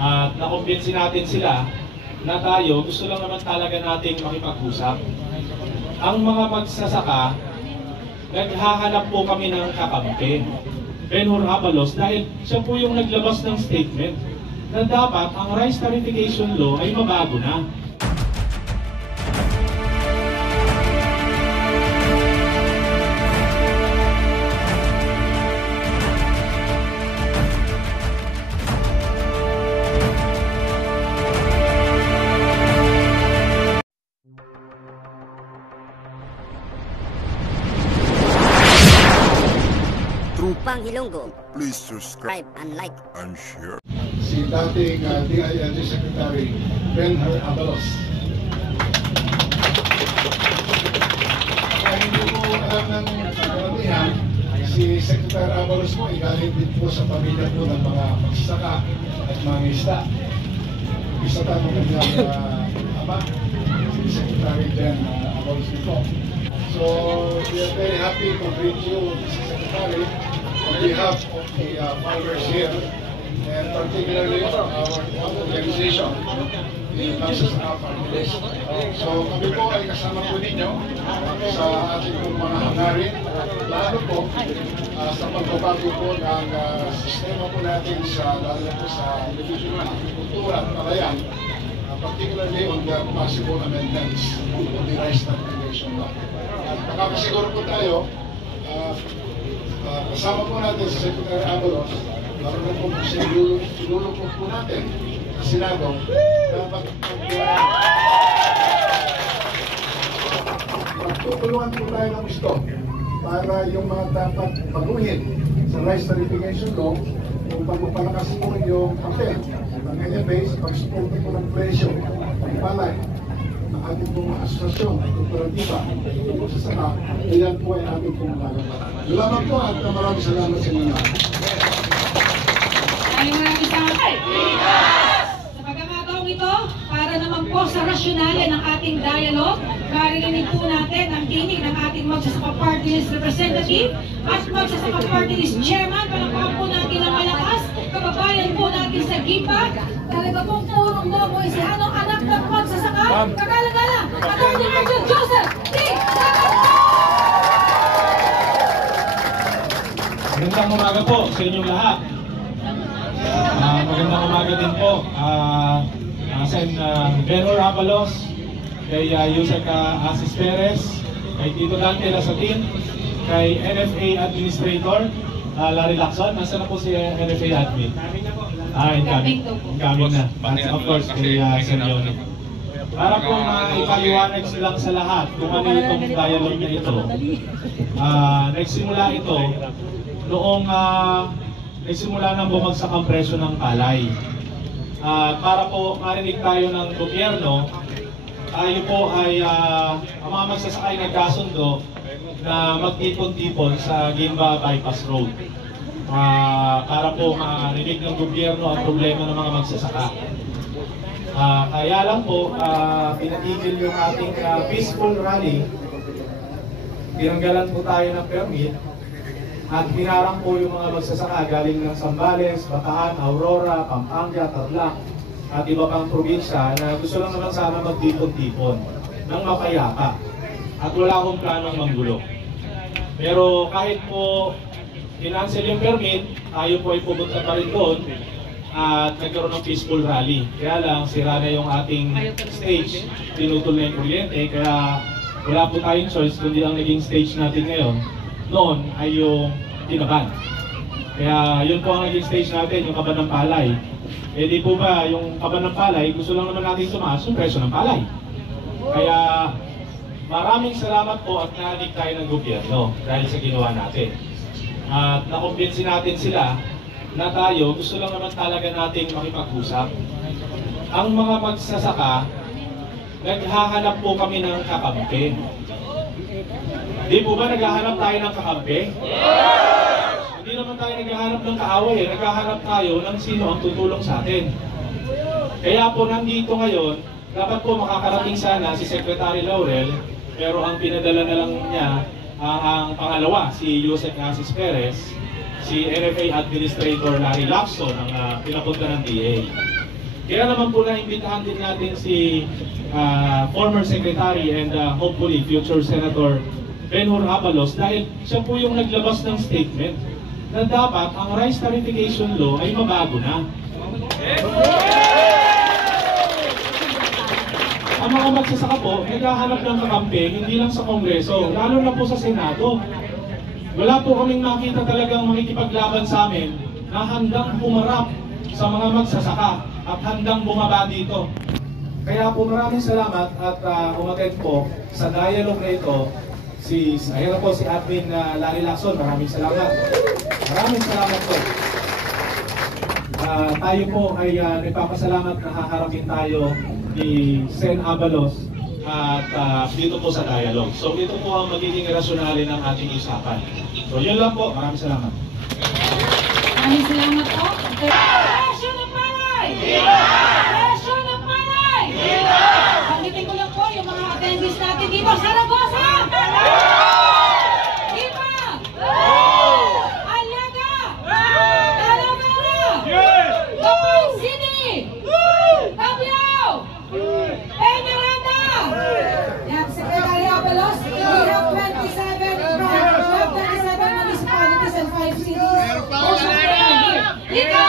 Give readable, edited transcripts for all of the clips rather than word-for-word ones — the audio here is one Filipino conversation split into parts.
At nakumbinsi natin sila na tayo, gusto lang naman talaga nating makipag-usap. Ang mga magsasaka, naghahanap po kami ng kakampi. Benhur Abalos, dahil siya po yung naglabas ng statement na dapat ang rice tariffication law ay mabago na. Trumpang Hilonggo. Please subscribe And like. and share. Si dating DILG Secretary Benhur Abalos. Kaya hindi po alam ng karamihan, si Secretary Abalos po ay galing din po sa pamilya po ng mga magsasaka at mga isda. Isa pa ng kanyang ama, si Secretary Ben Abalos po. So we are very happy to greet you, Mr. Secretary, on behalf of the farmers here, and particularly our organization, the Magsasaka Farmers. So kami po ay kasama po ninyo sa ating pong mga hangarin, lalo po sa pagbabago po ng sistema po natin lalo po sa agrikultura at palayan, particularly on the possible amendments of the rice tariffication law. At nakakasiguro po tayo, kasama po natin si Secretary Abalos, marunong po siya ilulupot po natin sa Senado, dapat magtutulungan po tayo ng gusto para yung mga dapat baguhin sa rice tariffication law, kung pagpapalakas po yung papel ng NFA sa pag-suporta po ng presyo ng palay ng ating pong asosasyon at kooperatiba ito sa saka, ilan po ay ating pong magagawa. Salamat po at maraming salamat sa inyo. Maraming salamat. Sa pagkakataong ito, para naman po sa rasyonalya ng ating dialogue, maririnig po natin ang tinig ng ating Magsasaka Party List Representative at Magsasaka Party List Chairman. Palakpakan po natin ang malakas, kababayan po natin sa GIPA. Talaga pong purong lobo ay si Hanong anak ng Magsasaka. Kagala-gala, Atty. Virgil Joseph D. Magandang umaga po sa inyong lahat. Magandang umaga din po Sen Benhur Abalos, kay Yusek Asis Perez, kay Tito Dante Lasatin, kay NFA Administrator Larry Lacson. Nasaan na po si NFA Admin? Incoming na. Of course, kay Sen Yoni. Para po maipaliwanag silang sa lahat kung ano itong dialogue na ito. Nagsimula ito noong nagsimula nang bumagsak ang presyo ng palay. Para po marinig tayo ng gobyerno, tayo po ay ang mga magsasakay nagkasundo na magtipon-tipon sa Gimba Bypass Road. Para po marinig ng gobyerno ang problema ng mga magsasaka. Kaya lang po, pinatigil yung ating peaceful rally. Tinanggalan po tayo ng permit at pinarang po yung mga magsasaka galing ng Zambales, Bataan, Aurora, Pampanga, Tarlac at iba pang probinsya na gusto lang naman sana magtipon-tipon ng mapayapa at wala akong planong manggulo. Pero kahit po kinancel yung permit, tayo po ay pumunta pa rin doon at nagkaroon ng peaceful rally. Kaya lang, sira na yung ating stage, tinutol na yung kuryente, kaya wala po tayong choice kundi ang naging stage natin ngayon noon ay yung tinaban. Kaya yun po ang naging stage natin, yung kaban ng palay. Eh di po ba, yung kaban ng palay, gusto lang naman natin tumaas yung presyo ng palay. Kaya maraming salamat po at nanig tayo ng gobyerno dahil sa ginawa natin. At nakumbinsi natin sila na tayo, gusto lang naman talaga nating makipag-usap. Ang mga magsasaka, naghahanap po kami ng kakampi. Di po ba naghahanap tayo ng kakampi? Hindi naman tayo naghahanap ng kaaway, naghahanap tayo ng sino ang tutulong sa atin. Kaya po nandito ngayon, dapat po makakarating sana si Secretary Laurel, pero ang pinadala na lang niya ang pangalawa, si Yusek Asis Perez, si NFA Administrator Larry Lacson ang pinapunta ng DA. Kaya naman po naimbitahan din natin si former Secretary and hopefully future Senator Benhur Abalos dahil siya po yung naglabas ng statement na dapat ang rice tariffication law ay mabago na. Ang mga magsasaka po, naghahanap ng kakampi, hindi lang sa Kongreso, lalo na po sa Senado. Wala po kaming makita talagang makikipaglaban sa amin na handang pumarap sa mga magsasaka at handang bumaba dito. Kaya po maraming salamat at umattend po sa dialogue na ito. Ayan po si Admin Larry Lacson, maraming salamat. Maraming salamat po. Tayo po ay nagpapasalamat na haharapin tayo ni Sen Abalos at dito po sa dialogue. So ito po ang magiging rasyonale ng ating usapan. So yun lang po, maraming salamat. Maraming salamat po. Presyo ng palay! Presyo ng palay! Pagkitin ko lang po yung mga attendees natin dito. Saragosa! Ipa! Aliaga! Talavera! Kapag City! Cabiao! Peñaranda! Yan, Secretary Abalos, we have 27 municipalities and 5 cities. Also, Ika!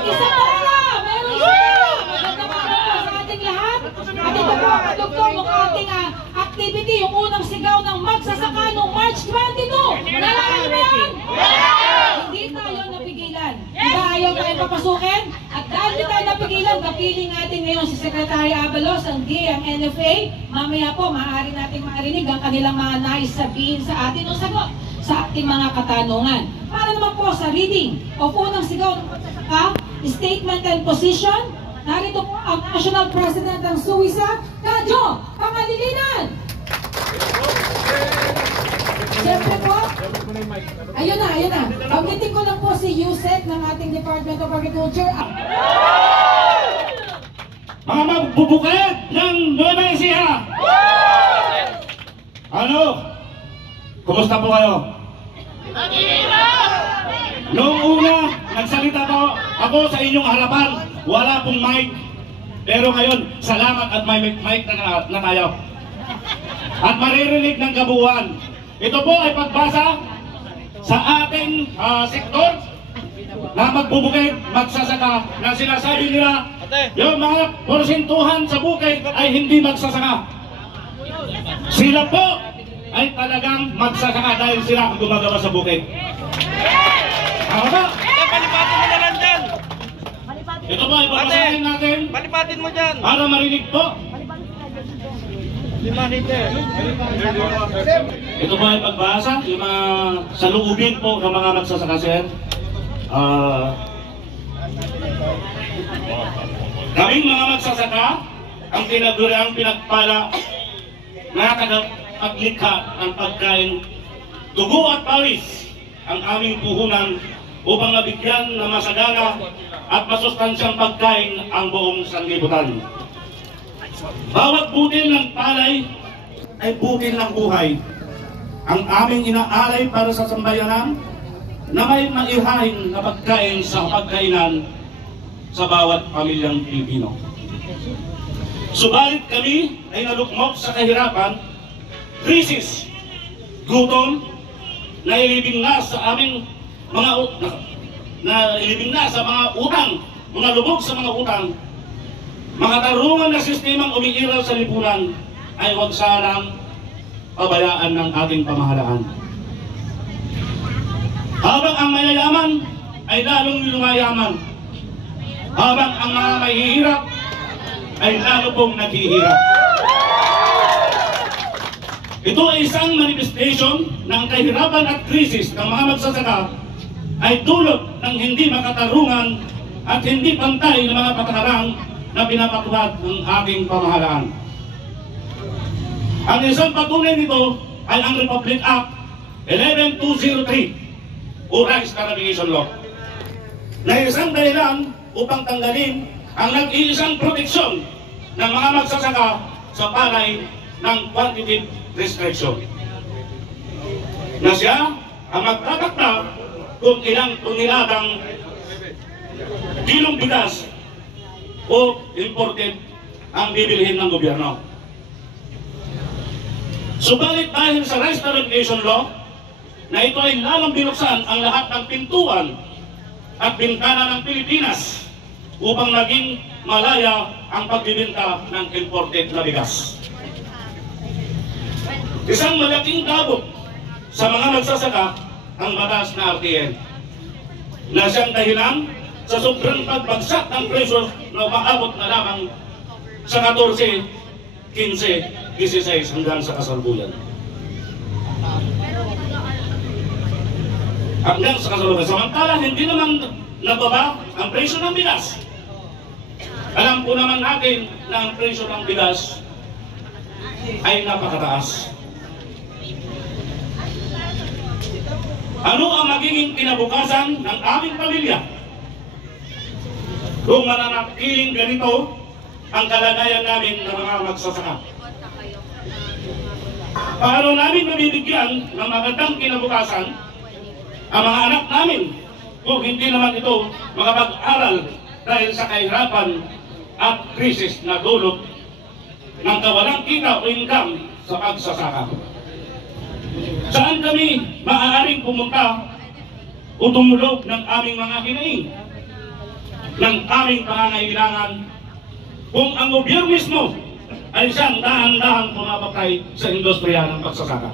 Isa pa lang! Meron siya! Magandang araw po sa ating lahat. At ito po ang kadugtong ng ating activity, yung unang sigaw ng magsasaka noong March 22. Nalala mo yan? Hindi tayo napigilan. Hindi ayaw tayong papasukin. At dahil hindi tayo napigilan, kapiling natin ngayon si Secretary Abalos, ang DA, ang NFA. Mamaya po, maaari natin marinig ang kanilang mga nais sabihin sa atin o sagot sa ating mga katanungan. Para naman po sa reading of unang sigaw ng magsasaka, statement and position, narito po ang National President ng Suwisa, Kadjo Pangalinan. Siyempre po, ayun na. Pagkitin ko lang po si Yusek ng ating Department of Agriculture. Mga magbubukid ng Nueva Ecija! Ano? Kumusta po kayo? Noong una, nagsalita po ako sa inyong harapan, wala pong mic. Pero ngayon, salamat at may mic na tayo. At maririnig ng kabuuan. Ito po ay pagbasa sa ating sektor na magbubukid, magsasaka, na sinasabi nila yung mga porsentuhan sa bukid ay hindi magsasaka. Sila po ay talagang magsasaka dahil sila ang gumagawa sa bukid. Ako ba? Palipatin mo na lang dyan. Ito po ay babasahin natin Palipatin mo dyan. para marinig po. Ito po ay pagbasa, yung mga saluubin po ng mga magsasaka, sir. Kaming mga magsasaka, ang tinaguriang pinagpala na tagapaglikha ng pagkain, dugo at pawis ang aming puhunan upang nabigyan na masagana at masustansyang pagkain ang buong sanlibutan. Bawat butil ng palay ay butil ng buhay. Ang aming inaalay para sa sambayanan na may maihain na pagkain sa pagkainan sa bawat pamilyang Pilipino. Subalit kami ay nalukmok sa kahirapan, krisis, gutom, nailibing na sa aming mga utang, mga lubog sa mga utang. Mga tarungan na sistemang umiiral sa lipunan ay huwag sanang pabayaan ng ating pamahalaan. Habang ang mayayaman ay lalong lumayaman, habang ang mga mahihirap ay lalo pong naghihirap. Ito ay isang manifestation ng kahirapan at krisis ng mga magsasaka ay dulot ng hindi makatarungan at hindi pantay ng mga patakaran na pinapatupad ng ating pamahalaan. Ang isang patunay nito ay ang Republic Act 11203 o Rice Tariffication Law, na isang dahilan upang tanggalin ang nag-iisang proteksyon ng mga magsasaka sa palay ng quantitative restriction, na siya ang magtatakda kung ilang toniladang kilong bigas o imported ang bibilihin ng gobyerno. Subalit dahil sa Rice Deregulation Law, na ito ay lalong binuksan ang lahat ng pintuan at bintana ng Pilipinas upang maging malaya ang pagbibenta ng imported na bigas. Isang malaking dabog sa mga magsasaka ang batas na RTL na siyang dahilan sa sobrang pagbagsak ng presyo na umaabot na lamang sa 14, 15, 16 hanggang sa kasalukuyan. Hanggang sa kasalukuyan. Samantala, hindi naman nababa ang presyo ng bigas. Alam po naman natin na ang presyo ng bigas ay napakataas. Ano ang magiging kinabukasan ng aming pamilya kung mananatiling ganito ang kalagayan namin ng mga magsasaka? Paano namin mabibigyan ng magandang kinabukasan ang mga anak namin kung hindi naman ito makapag-aral dahil sa kahirapan at krisis na dulot ng kawalang kita o income sa pagsasaka? Saan kami maaaring pumunta o tumulog ng aming mga hinaing, ng aming pangangailangan kung ang gobyerno mismo ay siyang dahan-dahan pumapatay sa industriya ng pagsasaka?